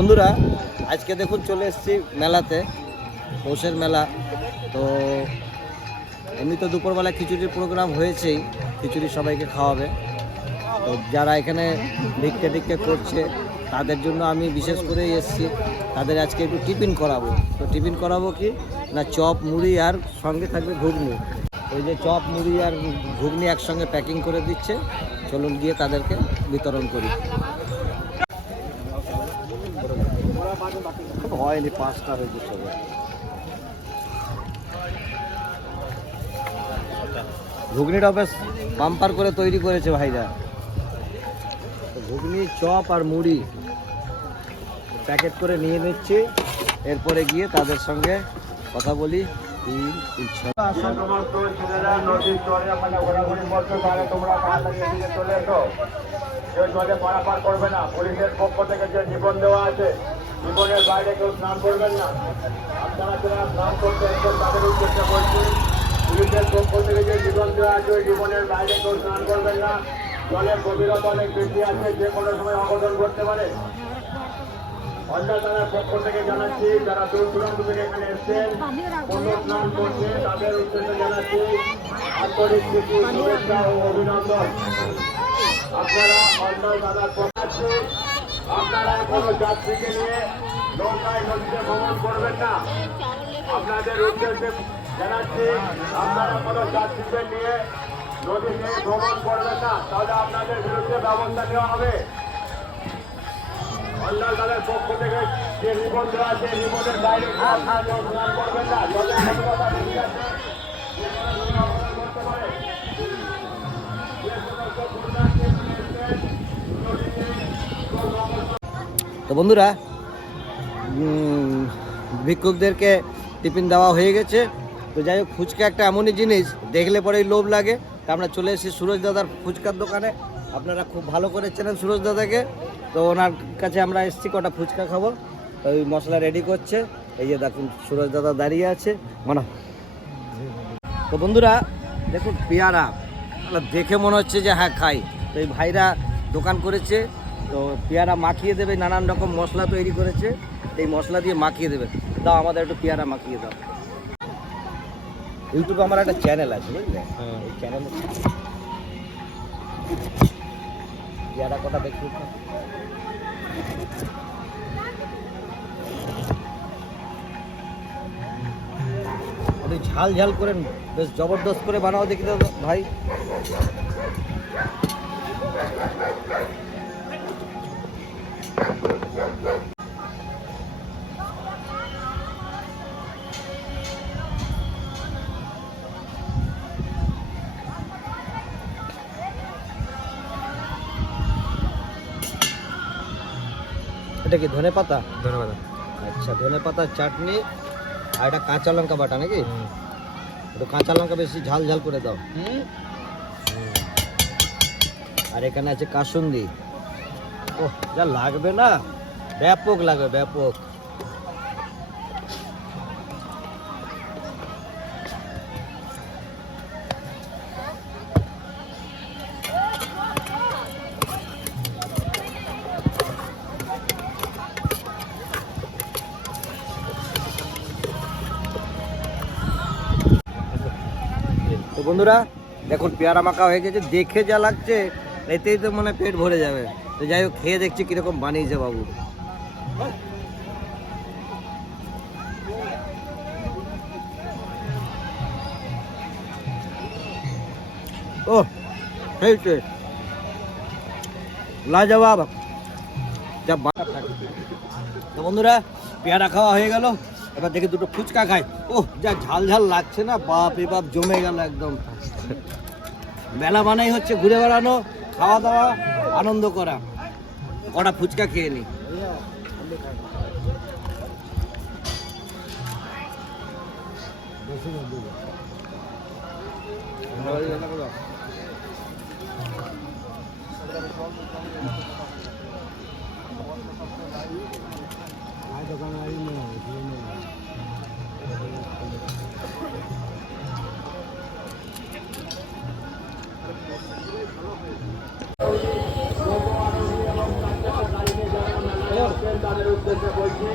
বন্ধুরা, আজকে দেখুন চলে এসেছি মেলাতে, পৌষের মেলা। তো এমনি তো দুপুরবেলা খিচুড়ির প্রোগ্রাম হয়েছেই, খিচুড়ি সবাইকে খাওয়াবে। তো যারা এখানে ভিক্ষে টিক্ষে করছে, তাদের জন্য আমি বিশেষ করে এসেছি। তাদের আজকে একটু টিফিন করাবো। তো টিফিন করাবো কি? না, চপ, মুড়ি আর সঙ্গে থাকবে ঘুগনি। ওই যে চপ, মুড়ি আর ঘুগনি একসঙ্গে প্যাকিং করে দিচ্ছে। চলুন গিয়ে তাদেরকে বিতরণ করি। হয়নি পাঁচটা করে তৈরি করেছে ভাইরা। ঘুগনি, চপ আর মুড়ি প্যাকেট করে নিয়ে নিচ্ছি। এরপরে গিয়ে তাদের সঙ্গে কথা বলি। এসো। জলে পারাপার করবে না, পুলিশের পক্ষ থেকে যে জীবন দেওয়া আছে জীবনের বাইরে কেউ স্নান করবেন না। আপনারা যারা স্নান করতে এসছেন, তাদের উদ্দেশ্যে বলছি, পুলিশের পক্ষ থেকে যে জীবন দেওয়া আছে, ওই জীবনের বাইরে কেউ স্নান করবেন না। জলের গভীরতা অনেক বেশি আছে, যে কোনো সময় অঘটন ঘটতে পারে। অন্য তাদের পক্ষ থেকে জানাচ্ছি, যারা দূর দূরান্ত থেকে এখানে এসছেন পূর্ণ স্নান করছে তাদের উদ্দেশ্যে জানাচ্ছি, আন্তরিক প্রীতি, শুভেচ্ছা ও অভিনন্দন। আপনারা অন্য দাদার পক্ষে আপনারা কোনো যাত্রীকে নিয়ে নৌকায়, নদীতে ভ্রমণ করবেন না। আপনাদের উদ্দেশ্যে জানাচ্ছি, আপনারা কোনো যাত্রীকে নিয়ে নদীতে ভ্রমণ করবেন না, তাহলে আপনাদের বিরুদ্ধে ব্যবস্থা নেওয়া হবে। অন্যান্য দলের পক্ষ থেকে যে দেওয়া আছে রিপোর্টের বাইরে স্নান করবেন না। তো বন্ধুরা ভিক্ষুকদেরকে টিফিন দেওয়া হয়ে গেছে। তো যাই হোক, ফুচকা একটা এমনই জিনিস, দেখলে পরেই লোভ লাগে। তা আমরা চলে এসেছি সুরজ দাদার ফুচকার দোকানে। আপনারা খুব ভালো করে চেনেন সুরজ দাদাকে। তো ওনার কাছে আমরা এসেছি, কটা ফুচকা খাব। তো ওই মশলা রেডি করছে। এই যে দেখুন, সুরজ দাদা দাঁড়িয়ে আছে। মানে। তো বন্ধুরা, দেখুন, পেয়ারা। দেখে মনে হচ্ছে যে হ্যাঁ খাই। তো এই ভাইরা দোকান করেছে। তো পেয়ারা মাখিয়ে দেবে নানান রকম মশলা তৈরি করেছে এই মশলা দিয়ে মাখিয়ে দেবে। দাও আমাদের একটু পেয়ারা মাখিয়ে দাও। ইউটিউবে আমার একটা চ্যানেল আছে বুঝলে? এই চ্যানেলে পেয়ারা কটা দেখি। ঝাল ঝাল করে বেশ জবরদস্ত করে বানাও দেখি তো ভাই। এটা কি ধনে পাতা? ধন্যবাদ আচ্ছা ধনে পাতার চাটনি আর এটা কাঁচা লঙ্কা বাটা নাকি? একটু কাঁচা লঙ্কা বেশি ঝাল ঝাল করে দাও। আর এখানে আছে কাসুন্দি। ও যা লাগবে না? ব্যাপক লাগবে, ব্যাপক। তো বন্ধুরা, দেখুন, পেয়ারা মাখা হয়ে গেছে, দেখে যা লাগছে, এতেই তো মানে পেট ভরে যাবে। তো যাই হোক, খেয়ে দেখছি কীরকম বানিয়েছে বাবু। ও সেই লাজবাব। যা বাটা থাকে তো বন্ধুরা, পেয়ারা খাওয়া হয়ে গেল। এবার দেখি দুটো ফুচকা খাই। ও যা ঝাল ঝাল লাগছে না? বাপ এ বাপ, জমে গেল একদম। মেলা মানেই হচ্ছে ঘুরে বেড়ানো, খাওয়া দাওয়া, আনন্দ করা। কটা ফুচকা খেয়ে নি? ভালো উদ্দেশ্যে বলছি